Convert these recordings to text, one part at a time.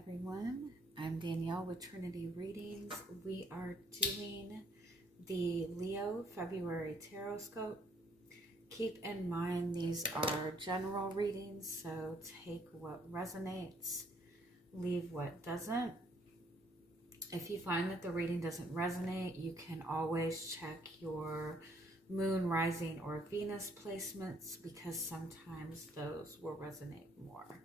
everyone. I'm Danielle with Trinity Readings. We are doing the Leo February Tarotscope. Keep in mind these are general readings, so take what resonates, leave what doesn't. If you find that the reading doesn't resonate, you can always check your moon, rising, or Venus placements because sometimes those will resonate more.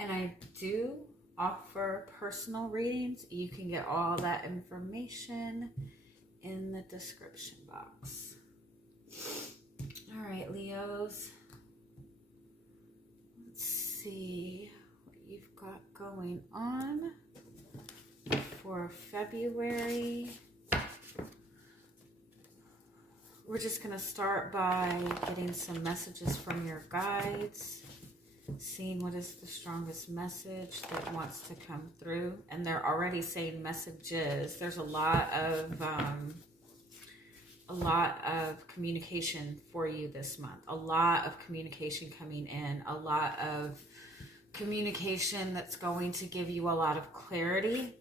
And I do offer personal readings. You can get all that information in the description box. All right, Leos. Let's see what you've got going on for February. We're just going to start by getting some messages from your guides, seeing what is the strongest message that wants to come through. And they're already saying messages. There's a lot of communication for you this month. A lot of communication coming in. A lot of communication that's going to give you a lot of clarity.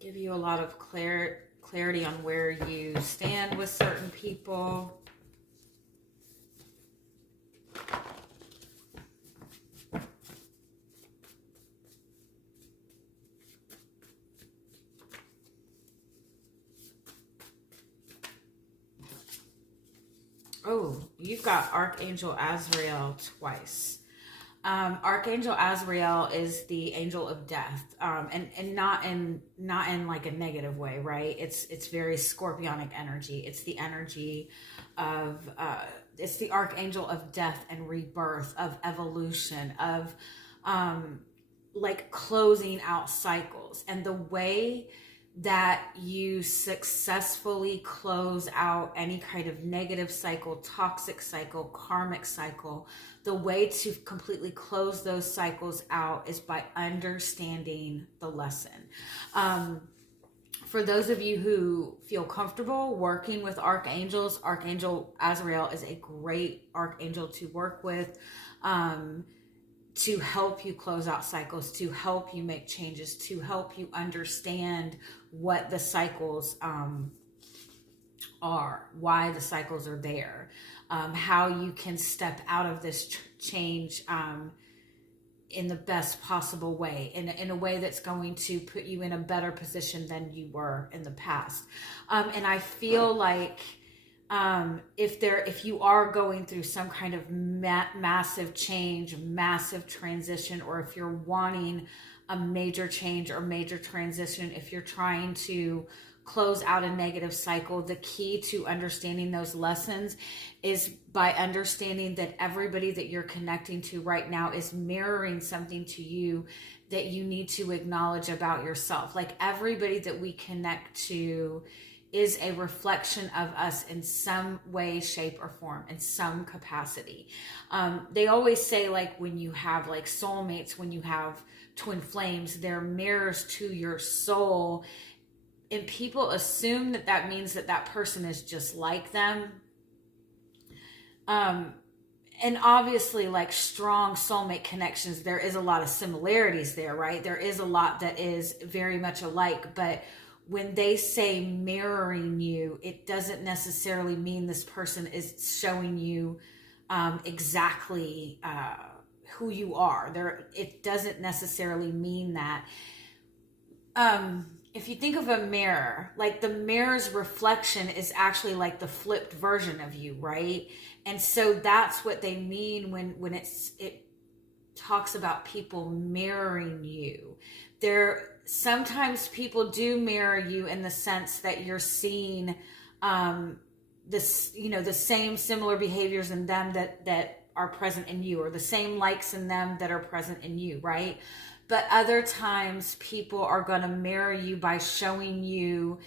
Give you a lot of clarity on where you stand with certain people. Oh, you've got Archangel Azrael twice. Archangel Azrael is the angel of death, and not in like a negative way, right? It's very scorpionic energy. It's the energy of it's the archangel of death and rebirth, of evolution, of like closing out cycles. And the way that you successfully close out any kind of negative cycle, toxic cycle, karmic cycle, the way to completely close those cycles out is by understanding the lesson. For those of you who feel comfortable working with archangels, Archangel Azrael is a great archangel to work with, to help you close out cycles, to help you make changes, to help you understand what the cycles are, why the cycles are there, how you can step out of this change in the best possible way, in a way that's going to put you in a better position than you were in the past. And I feel like if you are going through some kind of massive change, massive transition, or if you're wanting a major change or major transition, if you're trying to close out a negative cycle, the key to understanding those lessons is by understanding that everybody that you're connecting to right now is mirroring something to you that you need to acknowledge about yourself. Like everybody that we connect to is a reflection of us in some way, shape, or form, in some capacity. They always say, like, when you have like soulmates, when you have twin flames, they're mirrors to your soul. And people assume that that means that that person is just like them. And obviously, like strong soulmate connections, there is a lot of similarities there, right? There is a lot that is very much alike, but when they say mirroring you, it doesn't necessarily mean this person is showing you exactly who you are. It doesn't necessarily mean that. If you think of a mirror, like the mirror's reflection is actually like the flipped version of you, right? And so that's what they mean when it talks about people mirroring you. Sometimes people do mirror you in the sense that you're seeing the same similar behaviors in them that are present in you, or the same likes in them that are present in you, right? But other times people are going to mirror you by showing you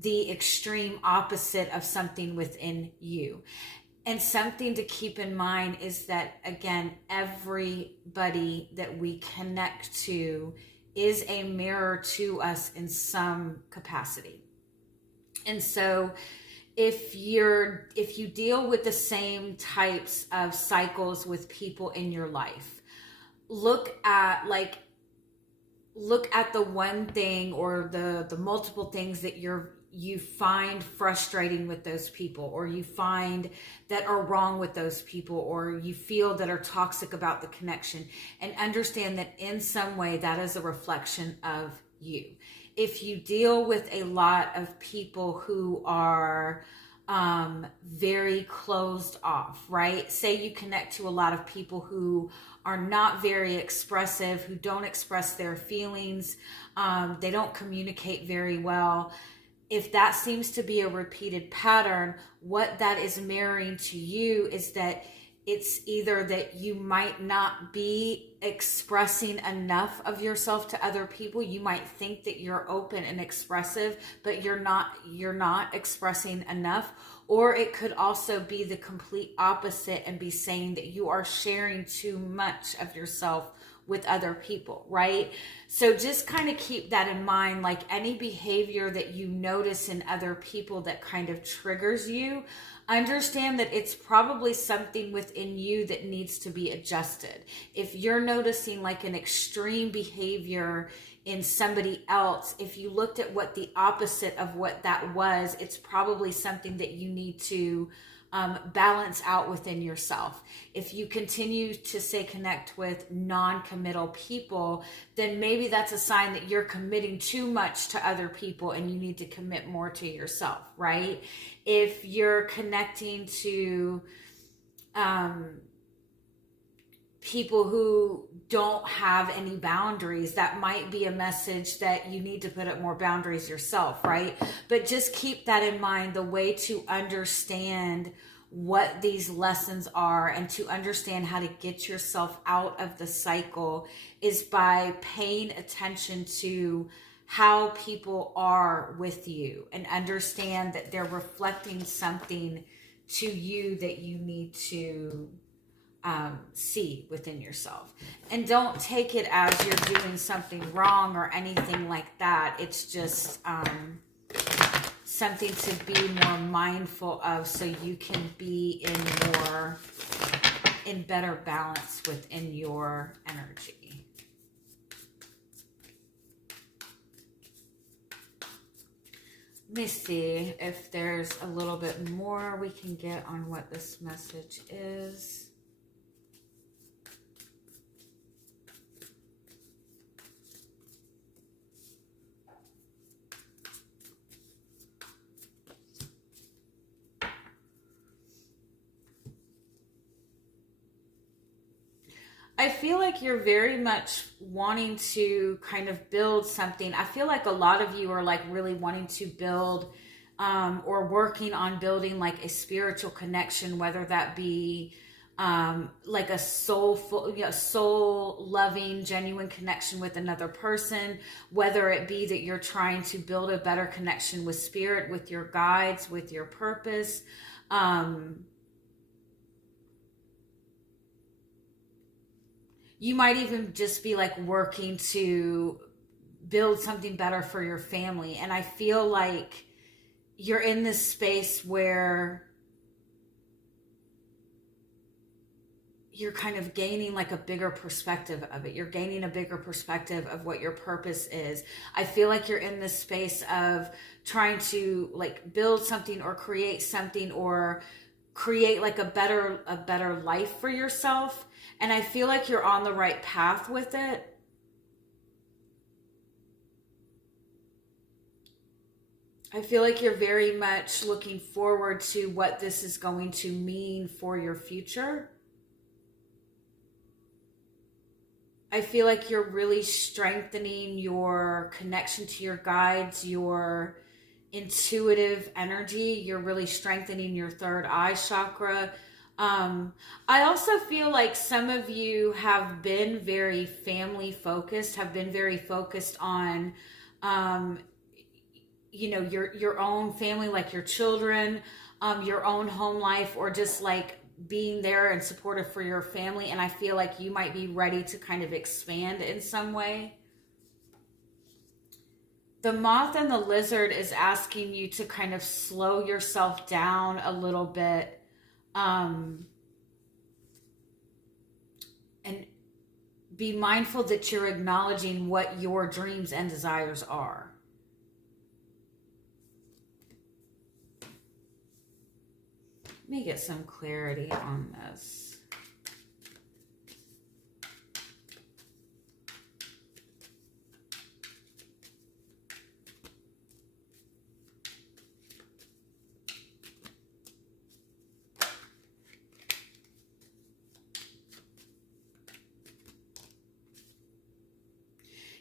the extreme opposite of something within you. And something to keep in mind is that, again, everybody that we connect to is a mirror to us in some capacity. And so if you deal with the same types of cycles with people in your life, look at the one thing or the multiple things that you find frustrating with those people, or you find that are wrong with those people, or you feel that are toxic about the connection, and understand that in some way that is a reflection of you. If you deal with a lot of people who are very closed off, right? Say you connect to a lot of people who are not very expressive, who don't express their feelings, they don't communicate very well. If that seems to be a repeated pattern, what that is mirroring to you is that it's either that you might not be expressing enough of yourself to other people. You might think that you're open and expressive, but you're not expressing enough. Or it could also be the complete opposite and be saying that you are sharing too much of yourself with other people, right? So just kind of keep that in mind. Like any behavior that you notice in other people that kind of triggers you, understand that it's probably something within you that needs to be adjusted. If you're noticing like an extreme behavior in somebody else, if you looked at what the opposite of what that was, it's probably something that you need to balance out within yourself. If you continue to say connect with non-committal people, then maybe that's a sign that you're committing too much to other people and you need to commit more to yourself, right? If you're connecting to people who don't have any boundaries, that might be a message that you need to put up more boundaries yourself, right? But just keep that in mind. The way to understand what these lessons are and to understand how to get yourself out of the cycle is by paying attention to how people are with you, and understand that they're reflecting something to you that you need to see within yourself. And don't take it as you're doing something wrong or anything like that. It's just something to be more mindful of, so you can be in better balance within your energy. Let me see if there's a little bit more we can get on what this message is. I feel like you're very much wanting to kind of build something. I feel like a lot of you are like really wanting to build or working on building like a spiritual connection, whether that be like a soul loving, genuine connection with another person, whether it be that you're trying to build a better connection with spirit, with your guides, with your purpose. You might even just be like working to build something better for your family. And I feel like you're in this space where you're kind of gaining like a bigger perspective of it. You're gaining a bigger perspective of what your purpose is. I feel like you're in this space of trying to like build something or create something or create like a better life for yourself. And I feel like you're on the right path with it. I feel like you're very much looking forward to what this is going to mean for your future. I feel like you're really strengthening your connection to your guides, your intuitive energy. You're really strengthening your third eye chakra. I also feel like some of you have been very family focused, have been very focused on, your own family, like your children, your own home life, or just like being there and supportive for your family. And I feel like you might be ready to kind of expand in some way. The moth and the lizard is asking you to kind of slow yourself down a little bit, and be mindful that you're acknowledging what your dreams and desires are. Let me get some clarity on this.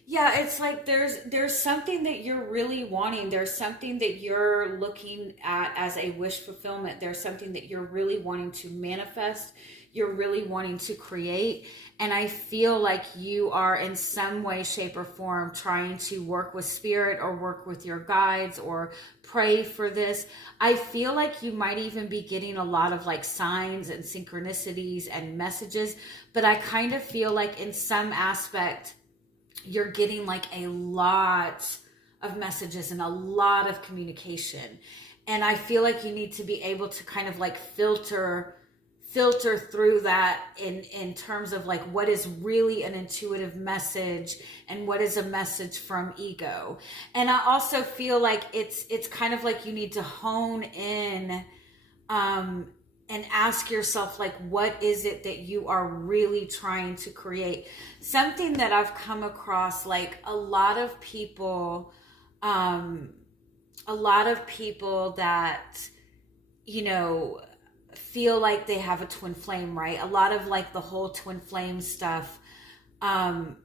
Yeah, it's like there's something that you're really wanting. There's something that you're looking at as a wish fulfillment. There's something that you're really wanting to manifest. You're really wanting to create. And I feel like you are in some way, shape, or form trying to work with spirit or work with your guides or pray for this. I feel like you might even be getting a lot of like signs and synchronicities and messages, but I kind of feel like in some aspect, you're getting like a lot of messages and a lot of communication. And I feel like you need to be able to kind of like filter through that in terms of like what is really an intuitive message and what is a message from ego. And I also feel like it's kind of like you need to hone in and ask yourself, like, what is it that you are really trying to create? Something that I've come across, like a lot of people that, you know, feel like they have a twin flame, right? A lot of like the whole twin flame stuff, the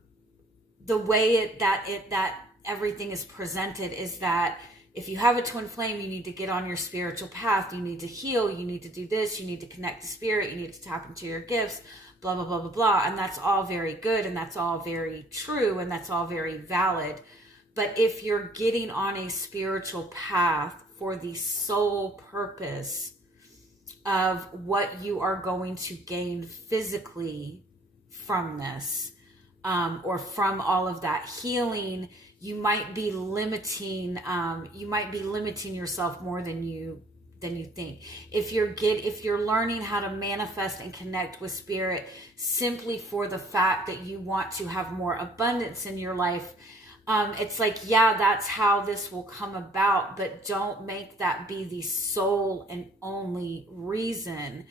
way that everything is presented is that if you have a twin flame, you need to get on your spiritual path. You need to heal. You need to do this. You need to connect to spirit. You need to tap into your gifts, blah, blah, blah, blah, blah. And that's all very good. And that's all very true. And that's all very valid. But if you're getting on a spiritual path for the sole purpose of what you are going to gain physically from this, or from all of that healing, you might be limiting yourself more than you think. If you're learning how to manifest and connect with spirit simply for the fact that you want to have more abundance in your life, it's like, yeah, that's how this will come about, but don't make that be the sole and only reason.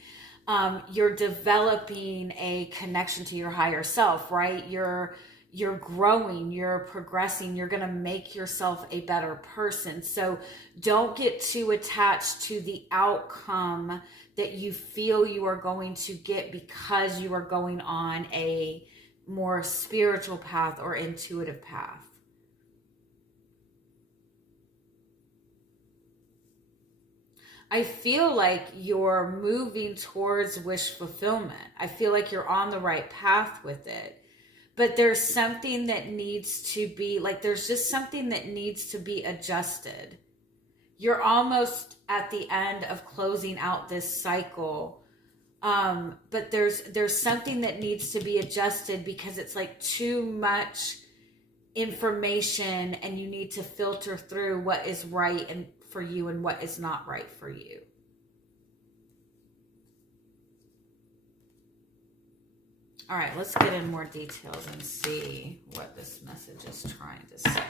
You're developing a connection to your higher self, right? You're growing, you're progressing, you're going to make yourself a better person. So don't get too attached to the outcome that you feel you are going to get because you are going on a more spiritual path or intuitive path. I feel like you're moving towards wish fulfillment. I feel like you're on the right path with it. But there's something that needs to be, like, there's just something that needs to be adjusted. You're almost at the end of closing out this cycle. But there's something that needs to be adjusted because it's like too much information and you need to filter through what is right and for you and what is not right for you. All right, let's get in more details and see what this message is trying to say.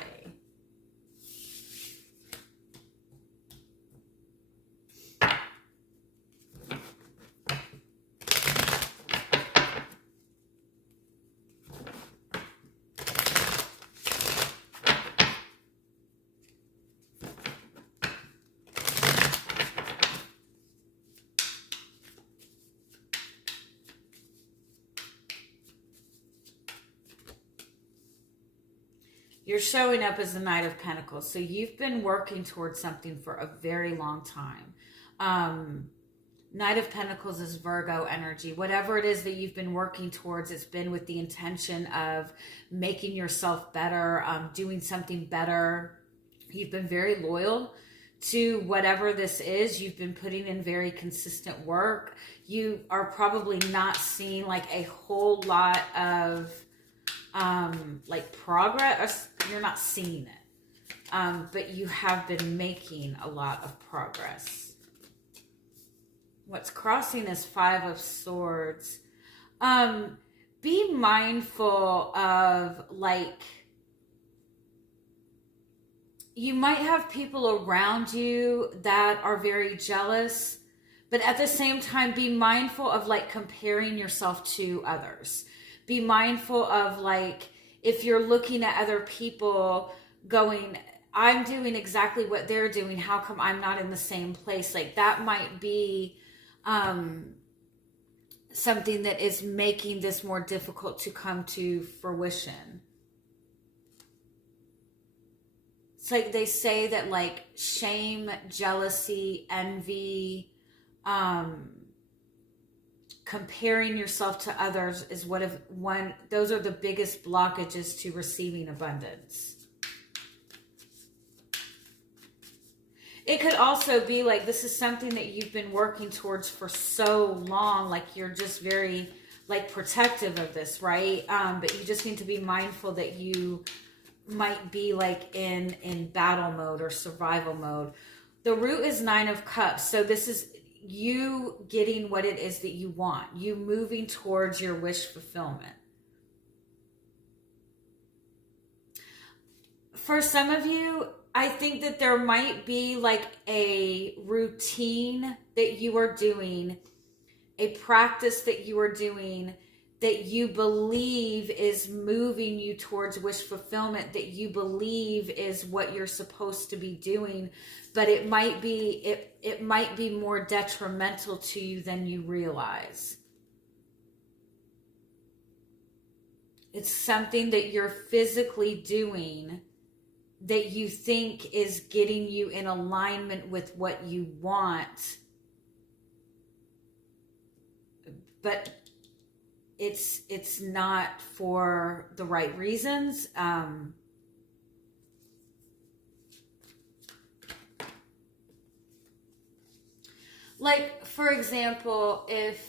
You're showing up as the Knight of Pentacles. So you've been working towards something for a very long time. Knight of Pentacles is Virgo energy. Whatever it is that you've been working towards, it's been with the intention of making yourself better, doing something better. You've been very loyal to whatever this is. You've been putting in very consistent work. You are probably not seeing like a whole lot of like progress. You're not seeing it. but you have been making a lot of progress. What's crossing is Five of Swords. Be mindful of, like, you might have people around you that are very jealous, but at the same time, be mindful of, like, comparing yourself to others. Be mindful of, like, if you're looking at other people going, I'm doing exactly what they're doing, how come I'm not in the same place? Like, that might be something that is making this more difficult to come to fruition. It's like they say that, like, shame, jealousy, envy, comparing yourself to others is those are the biggest blockages to receiving abundance. It could also be like this is something that you've been working towards for so long, like you're just very, like, protective of this, right? But you just need to be mindful that you might be, like, in battle mode or survival mode. The root is Nine of Cups, so this is you getting what it is that you want, you moving towards your wish fulfillment. For some of you, I think that there might be, like, a routine that you are doing, a practice that you are doing that you believe is moving you towards wish fulfillment, that you believe is what you're supposed to be doing, but it might be more detrimental to you than you realize. It's something that you're physically doing that you think is getting you in alignment with what you want, but it's not for the right reasons. Like, for example, if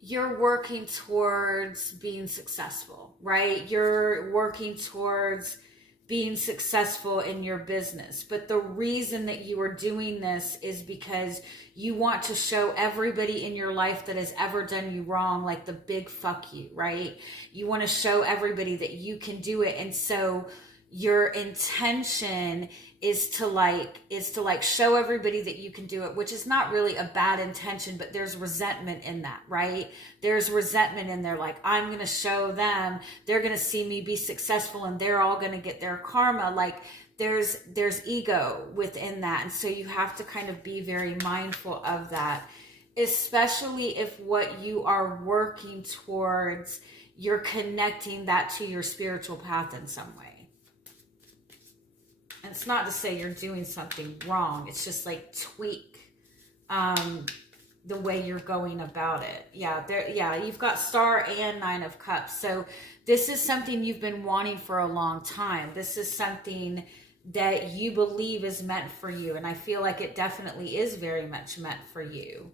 you're working towards being successful, right? You're working towards being successful in your business. But the reason that you are doing this is because you want to show everybody in your life that has ever done you wrong, like, the big fuck you, right? You want to show everybody that you can do it. And so your intention is to show everybody that you can do it, which is not really a bad intention, but there's resentment in that, right? There's resentment in there. Like, I'm going to show them, they're going to see me be successful and they're all going to get their karma. Like, there's ego within that. And so you have to kind of be very mindful of that, especially if what you are working towards, you're connecting that to your spiritual path in some way. And it's not to say you're doing something wrong. It's just, like, tweak the way you're going about it. Yeah, you've got Star and Nine of Cups. So this is something you've been wanting for a long time. This is something that you believe is meant for you. And I feel like it definitely is very much meant for you.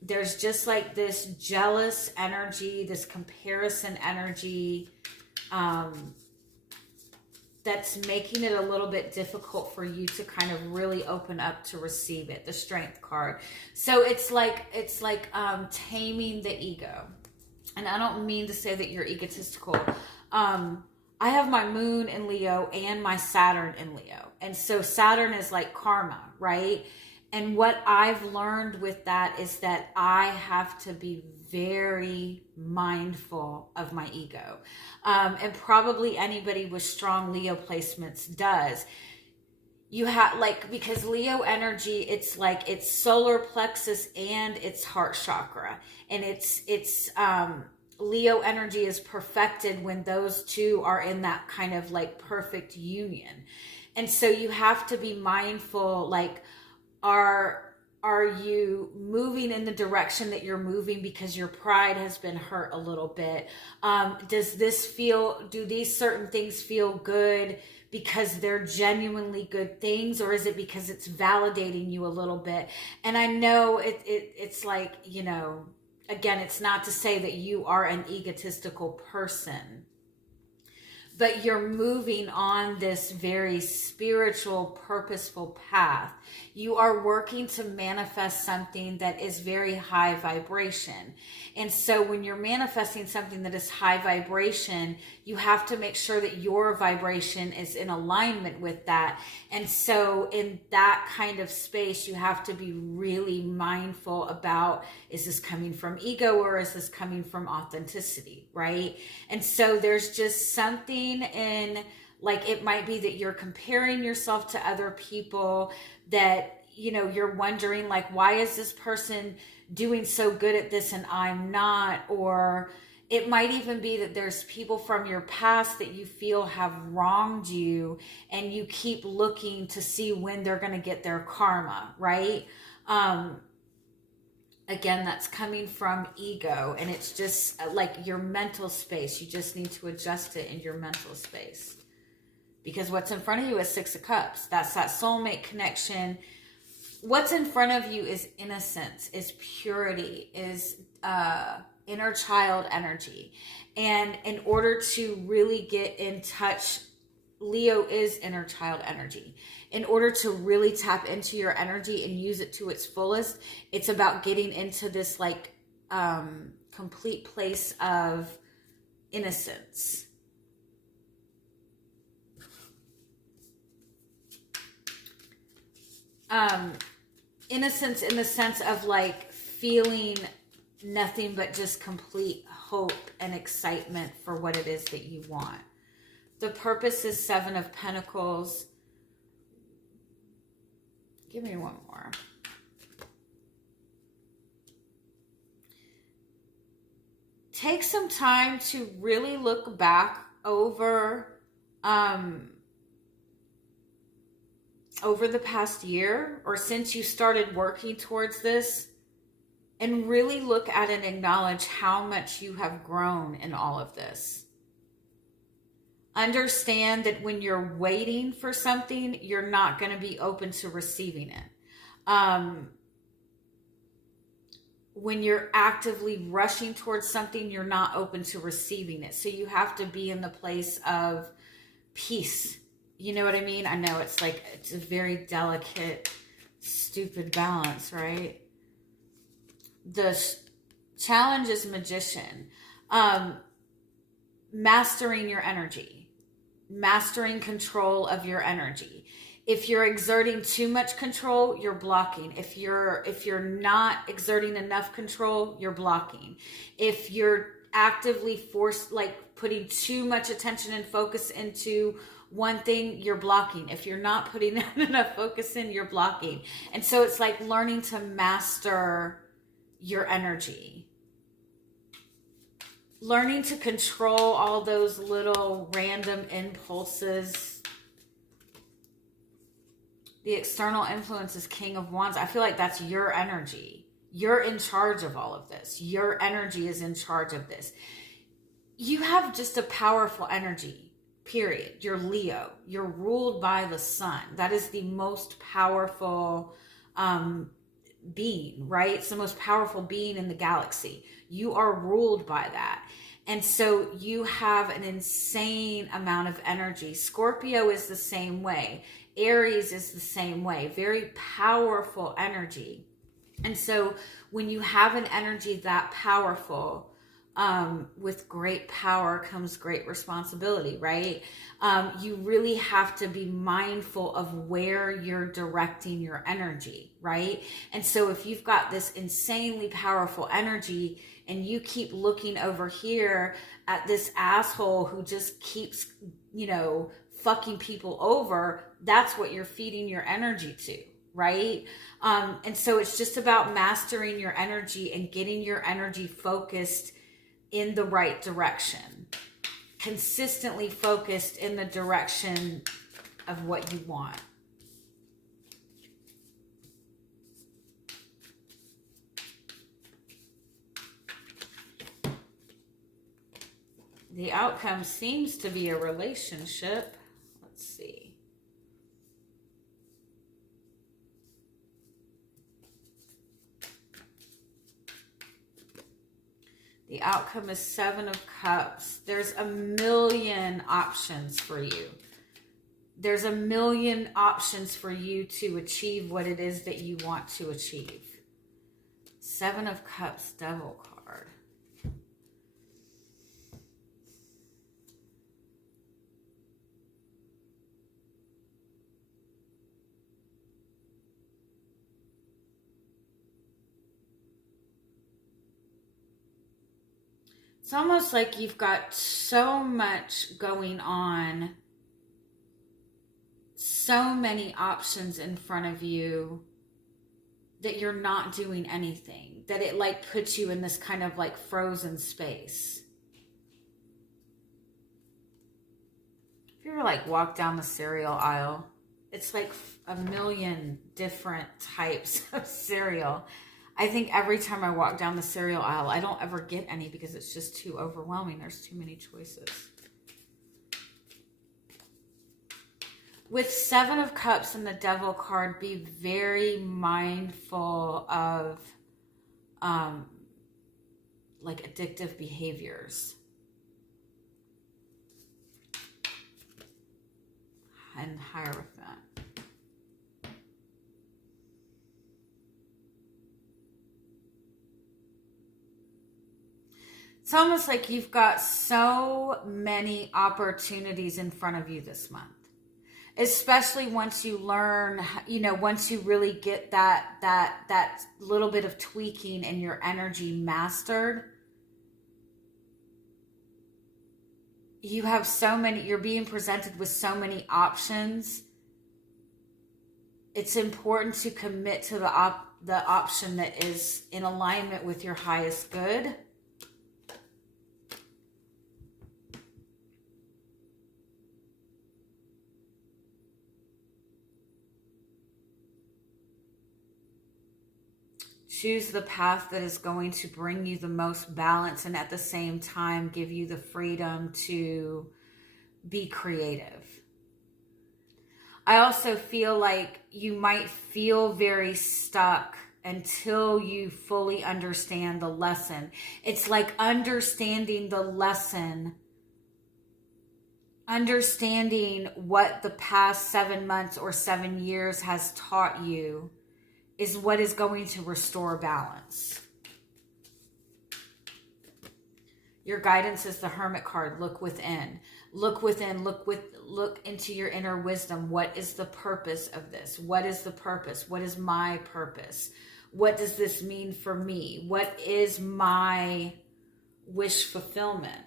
There's just, like, this jealous energy, this comparison energy, that's making it a little bit difficult for you to kind of really open up to receive it. The Strength card. So it's like taming the ego. And I don't mean to say that you're egotistical. I have my moon in Leo and my Saturn in Leo. And so Saturn is like karma, right? And what I've learned with that is that I have to be very mindful of my ego. And probably anybody with strong Leo placements does. You have, like, because Leo energy, it's like it's solar plexus and it's heart chakra. And it's Leo energy is perfected when those two are in that kind of, like, perfect union. And so you have to be mindful, like, are you moving in the direction that you're moving because your pride has been hurt a little bit? Do these certain things feel good because they're genuinely good things, or is it because it's validating you a little bit? And I know it's like, you know, again, it's not to say that you are an egotistical person, but you're moving on this very spiritual, purposeful path. You are working to manifest something that is very high vibration. And so when you're manifesting something that is high vibration, you have to make sure that your vibration is in alignment with that. And so in that kind of space, you have to be really mindful about, is this coming from ego or is this coming from authenticity, right? And so there's just something in, like, it might be that you're comparing yourself to other people, that, you know, you're wondering, like, why is this person doing so good at this and I'm not? Or it might even be that there's people from your past that you feel have wronged you, and you keep looking to see when they're going to get their karma, right? Again, that's coming from ego, and it's just like your mental space. You just need to adjust it in your mental space, because what's in front of you is Six of Cups. That's that soulmate connection. What's in front of you is innocence, is purity, is inner child energy. And in order to really get in touch, Leo is inner child energy. In order to really tap into your energy and use it to its fullest, it's about getting into this like complete place of innocence. Innocence in the sense of like feeling nothing but just complete hope and excitement for what it is that you want. The purpose is Seven of Pentacles. Give me one more. Take some time to really look back over the past year, or since you started working towards this, and really look at and acknowledge how much you have grown in all of this. Understand that when you're waiting for something, you're not going to be open to receiving it. When you're actively rushing towards something, you're not open to receiving it. So you have to be in the place of peace. You know what I mean? I know it's like, it's a very delicate, stupid balance, right? The challenge is Magician. Mastering your energy. Mastering control of your energy. If you're exerting too much control, you're blocking. If you're not exerting enough control, you're blocking. If you're actively putting too much attention and focus into one thing, you're blocking. If you're not putting enough focus in, you're blocking. And so it's like learning to master your energy. Learning to control all those little random impulses. The external influence is King of Wands. I feel like that's your energy. You're in charge of all of this. Your energy is in charge of this. You have just a powerful energy, period. You're Leo. You're ruled by the sun. That is the most powerful being, right? It's the most powerful being in the galaxy. You are ruled by that. And so you have an insane amount of energy. Scorpio is the same way. Aries is the same way. Very powerful energy. And so when you have an energy that powerful, with great power comes great responsibility, right? You really have to be mindful of where you're directing your energy, right? And so if you've got this insanely powerful energy and you keep looking over here at this asshole who just keeps, fucking people over, that's what you're feeding your energy to, right? And so it's just about mastering your energy and getting your energy focused in the right direction, consistently focused in the direction of what you want. The outcome seems to be a relationship. Let's see. The outcome is Seven of Cups. There's a million options for you. There's a million options for you to achieve what it is that you want to achieve. Seven of Cups, Devil card. It's almost like you've got so much going on, so many options in front of you that you're not doing anything, that it like puts you in this kind of like frozen space. If you ever like walk down the cereal aisle, it's like a million different types of cereal. I think every time I walk down the cereal aisle, I don't ever get any because it's just too overwhelming. There's too many choices. With Seven of Cups and the Devil card, be very mindful of like addictive behaviors. And Hierophant. It's almost like you've got so many opportunities in front of you this month. Especially once you learn, you know, once you really get that little bit of tweaking in your energy mastered. You have so many, you're being presented with so many options. It's important to commit to the option that is in alignment with your highest good. Choose the path that is going to bring you the most balance and at the same time give you the freedom to be creative. I also feel like you might feel very stuck until you fully understand the lesson. It's like understanding the lesson, understanding what the past 7 months or 7 years has taught you is what is going to restore balance. Your guidance is the Hermit card. Look within. Look within. Look into your inner wisdom. What is the purpose of this? What is the purpose? What is my purpose? What does this mean for me? What is my wish fulfillment?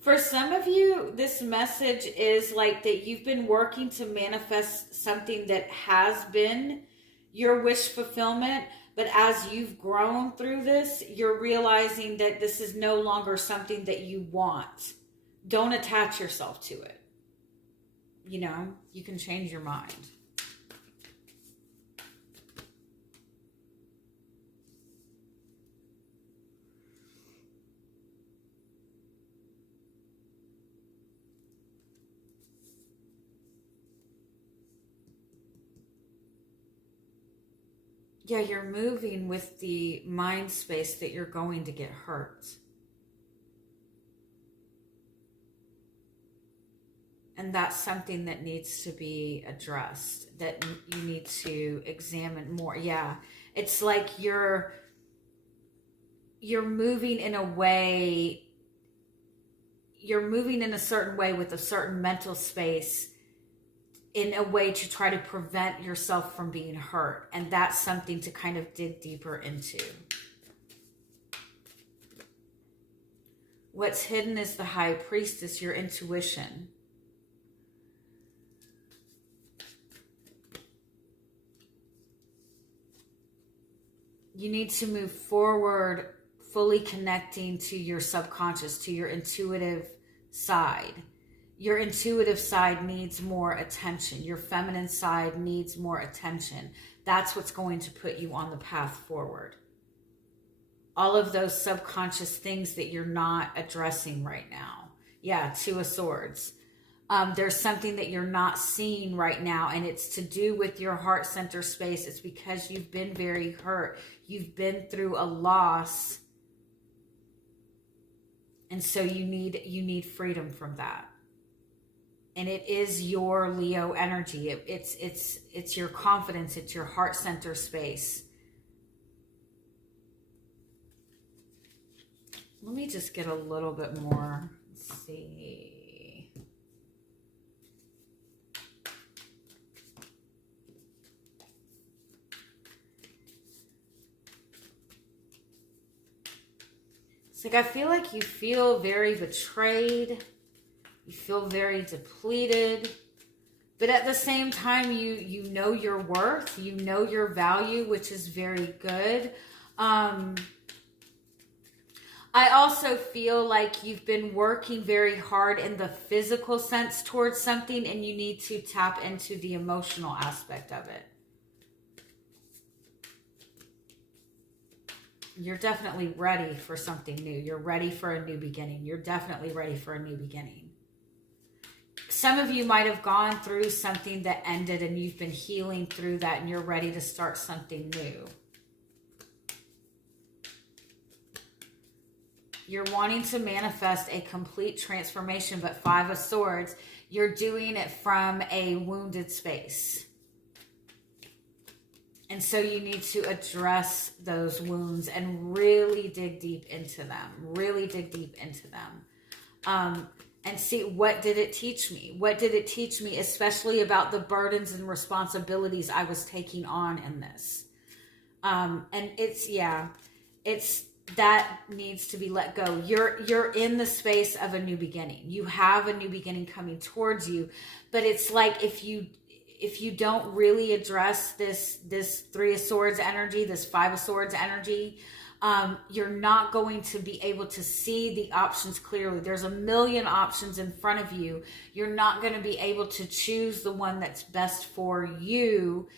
For some of you, this message is like that you've been working to manifest something that has been your wish fulfillment, but as you've grown through this, you're realizing that this is no longer something that you want. Don't attach yourself to it. You know, you can change your mind. Yeah, you're moving with the mind space that you're going to get hurt. And that's something that needs to be addressed, that you need to examine more. Yeah, it's like you're moving in a way, you're moving in a certain way with a certain mental space in a way to try to prevent yourself from being hurt. And that's something to kind of dig deeper into. What's hidden is the High Priestess, your intuition. You need to move forward fully connecting to your subconscious, to your intuitive side. Your intuitive side needs more attention. Your feminine side needs more attention. That's what's going to put you on the path forward. All of those subconscious things that you're not addressing right now. Yeah, Two of Swords. There's something that you're not seeing right now, and it's to do with your heart center space. It's because you've been very hurt. You've been through a loss. And so you need freedom from that. And it is your Leo energy. It's your confidence. It's your heart center space. Let me just get a little bit more. Let's see. It's like I feel like you feel very betrayed. You feel very depleted. But at the same time, you know your worth. You know your value, which is very good. I also feel like you've been working very hard in the physical sense towards something, and you need to tap into the emotional aspect of it. You're definitely ready for something new. You're ready for a new beginning. You're definitely ready for a new beginning. Some of you might have gone through something that ended, and you've been healing through that, and you're ready to start something new. You're wanting to manifest a complete transformation, but Five of Swords, you're doing it from a wounded space. And so you need to address those wounds and really dig deep into them. Really dig deep into them. And see, what did it teach me? What did it teach me, especially about the burdens and responsibilities I was taking on in this? And it's that needs to be let go. You're in the space of a new beginning. You have a new beginning coming towards you, but it's like if you don't really address this Three of Swords energy, this Five of Swords energy, you're not going to be able to see the options clearly. There's a million options in front of you. You're not going to be able to choose the one that's best for you,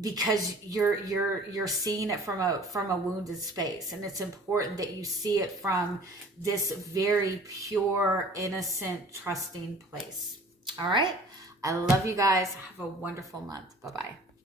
because you're seeing it from a wounded space. And it's important that you see it from this very pure, innocent, trusting place. All right. I love you guys. Have a wonderful month. Bye-bye.